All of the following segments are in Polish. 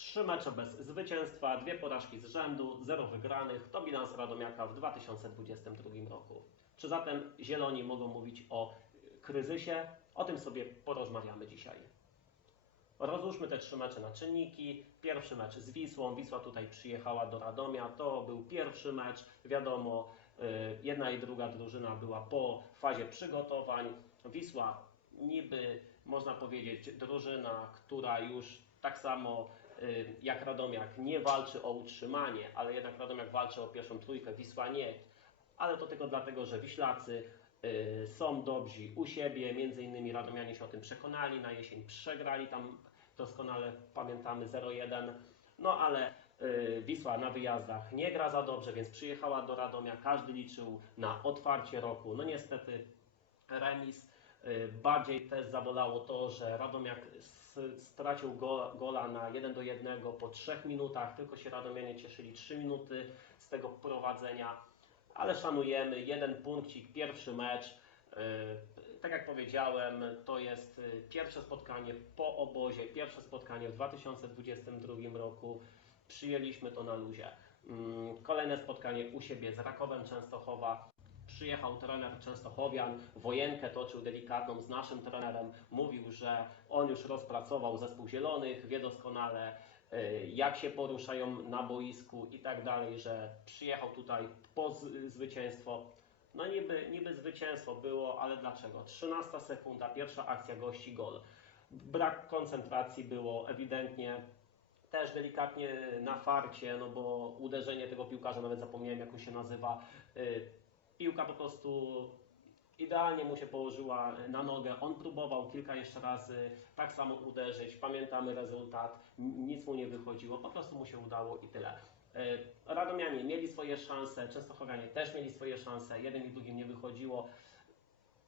Trzy mecze bez zwycięstwa, dwie porażki z rzędu, zero wygranych. To bilans Radomiaka w 2022 roku. Czy zatem Zieloni mogą mówić o kryzysie? O tym sobie porozmawiamy dzisiaj. Rozłóżmy te trzy mecze na czynniki. Pierwszy mecz z Wisłą. Wisła tutaj przyjechała do Radomia. To był pierwszy mecz. Wiadomo, y, jedna i druga drużyna była po fazie przygotowań. Wisła niby, można powiedzieć, drużyna, która już tak samo jak Radomiak nie walczy o utrzymanie, ale jednak Radomiak walczy o pierwszą trójkę, Wisła nie. Ale to tylko dlatego, że Wiślacy y, są dobrzy u siebie, między innymi Radomianie się o tym przekonali, na jesień przegrali tam doskonale pamiętamy 0-1, no ale y, Wisła na wyjazdach nie gra za dobrze, więc przyjechała do Radomia, każdy liczył na otwarcie roku, no niestety remis. Y, Bardziej też zabolało to, że Radomiak stracił go, gola na 1 do 1 po 3 minutach, tylko się Radomianie cieszyli 3 minuty z tego prowadzenia, ale szanujemy, jeden punkcik, pierwszy mecz. Y, Tak jak powiedziałem, to jest y, pierwsze spotkanie po obozie, pierwsze spotkanie w 2022 roku. Przyjęliśmy to na luzie. Mm, Kolejne spotkanie u siebie z Rakowem Częstochowa. Przyjechał trener Częstochowian, wojenkę toczył delikatną z naszym trenerem. Mówił, że on już rozpracował zespół zielonych, wie doskonale y, jak się poruszają na boisku i tak dalej, że przyjechał tutaj po zwycięstwo. No niby, niby zwycięstwo było, ale dlaczego? 13 sekunda, pierwsza akcja gości, gol. Brak koncentracji było ewidentnie też delikatnie na farcie, no bo uderzenie tego piłkarza, nawet zapomniałem jak on się nazywa, y, piłka po prostu idealnie mu się położyła na nogę. On próbował kilka jeszcze razy tak samo uderzyć. Pamiętamy rezultat. Nic mu nie wychodziło. Po prostu mu się udało i tyle. Y, Radomianie mieli swoje szanse, Częstochowianie też mieli swoje szanse. Jeden i drugim nie wychodziło.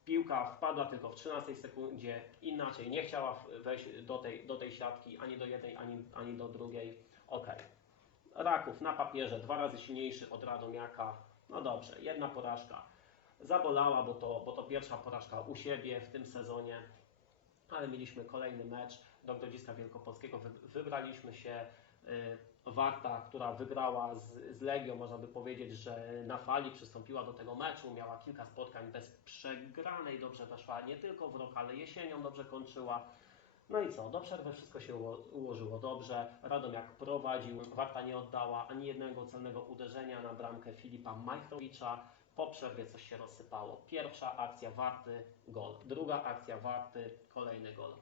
Piłka wpadła tylko w 13 sekundzie, inaczej nie chciała wejść do tej, do tej siatki ani do jednej, ani, ani do drugiej. Okej. Raków na papierze dwa razy silniejszy od Radomiaka. No dobrze, jedna porażka. Zabolała, bo to, bo to pierwsza porażka u siebie w tym sezonie. Ale mieliśmy kolejny mecz do Grodziska Wielkopolskiego. Wy, wybraliśmy się y, Warta, która wygrała z, z Legią, można by powiedzieć, że na fali przystąpiła do tego meczu, miała kilka spotkań bez przegranej, dobrze weszła nie tylko w rok, ale jesienią dobrze kończyła. No i co, do przerwy wszystko się uło- ułożyło dobrze. Radomiak prowadził, Warta nie oddała ani jednego celnego uderzenia na bramkę Filipa Majchrowicza. Po przerwie coś się rozsypało. Pierwsza akcja Warty, gol. Druga akcja Warty, kolejny gol.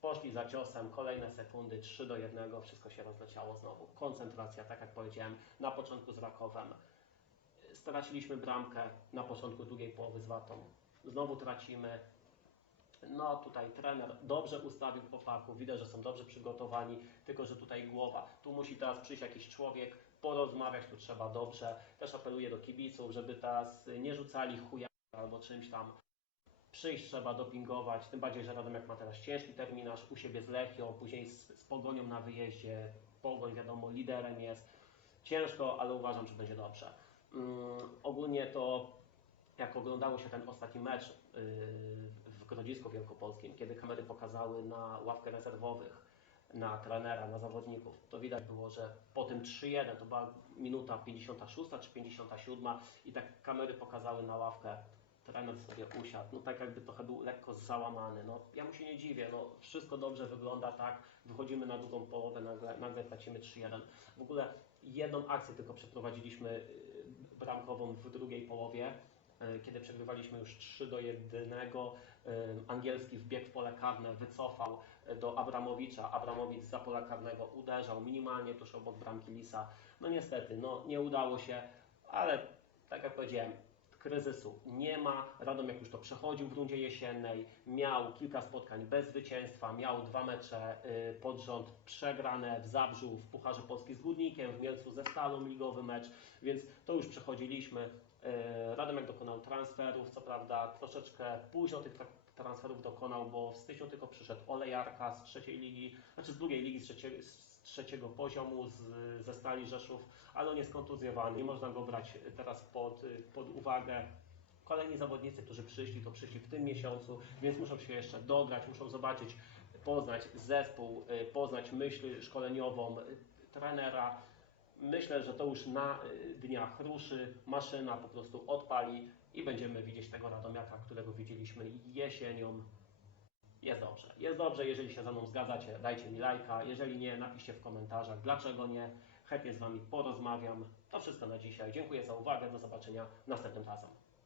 Poszli za ciosem, kolejne sekundy, 3 do 1, wszystko się rozleciało znowu. Koncentracja, tak jak powiedziałem, na początku z Rakowem. Straciliśmy bramkę na początku drugiej połowy z Wartą. Znowu tracimy, no tutaj trener dobrze ustawił chłopaków, widać, że są dobrze przygotowani, tylko że tutaj głowa. Tu musi teraz przyjść jakiś człowiek, porozmawiać, tu trzeba dobrze. Też apeluję do kibiców, żeby teraz nie rzucali chuja albo czymś tam. Przyjść trzeba dopingować, tym bardziej, że Radomiak ma teraz ciężki terminarz u siebie z Lechią, później z, z Pogonią na wyjeździe. Pogoń wiadomo liderem jest. Ciężko, ale uważam, że będzie dobrze. Mm, ogólnie to jak oglądało się ten ostatni mecz yy, w Grodzisku Wielkopolskim, kiedy kamery pokazały na ławkę rezerwowych, na trenera, na zawodników, to widać było, że po tym 3-1 to była minuta 56 czy 57 i tak kamery pokazały na ławkę, trener sobie usiadł, no tak jakby trochę był lekko załamany. No, ja mu się nie dziwię, no, wszystko dobrze wygląda, tak, wychodzimy na drugą połowę, nagle, nagle tracimy 3-1. W ogóle jedną akcję tylko przeprowadziliśmy yy, bramkową w drugiej połowie, kiedy przegrywaliśmy już 3 do 1. Yy, Angielski wbiegł w pole karne, wycofał yy, do Abramowicza. Abramowicz za pola karnego uderzał minimalnie tuż obok bramki Lisa. No niestety, no nie udało się, ale tak jak powiedziałem, kryzysu nie ma. Radomiak już to przechodził w rundzie jesiennej, miał kilka spotkań bez zwycięstwa, miał dwa mecze y, pod rząd przegrane w Zabrzu, w Pucharze Polski z Górnikiem, w Mielcu ze Stalą ligowy mecz, więc to już przechodziliśmy. Y, Radomiak dokonał transferów, co prawda troszeczkę późno tych tra- transferów dokonał, bo w styczniu tylko przyszedł Olejarka z trzeciej ligi, znaczy z drugiej ligi, z trzeciego, z trzeciego poziomu, z, ze Stali Rzeszów, ale on jest kontuzjowany, nie można go brać teraz pod, pod uwagę. Kolejni zawodnicy, którzy przyszli, to przyszli w tym miesiącu, więc muszą się jeszcze dograć, muszą zobaczyć poznać zespół, y, poznać myśl szkoleniową trenera. Myślę, że to już na y, dniach ruszy, maszyna po prostu odpali i będziemy widzieć tego Radomiaka, którego widzieliśmy jesienią. Jest dobrze. Jest dobrze, jeżeli się ze mną zgadzacie, dajcie mi lajka. Jeżeli nie, napiszcie w komentarzach, dlaczego nie. Chętnie z Wami porozmawiam. To wszystko na dzisiaj. Dziękuję za uwagę. Do zobaczenia następnym razem.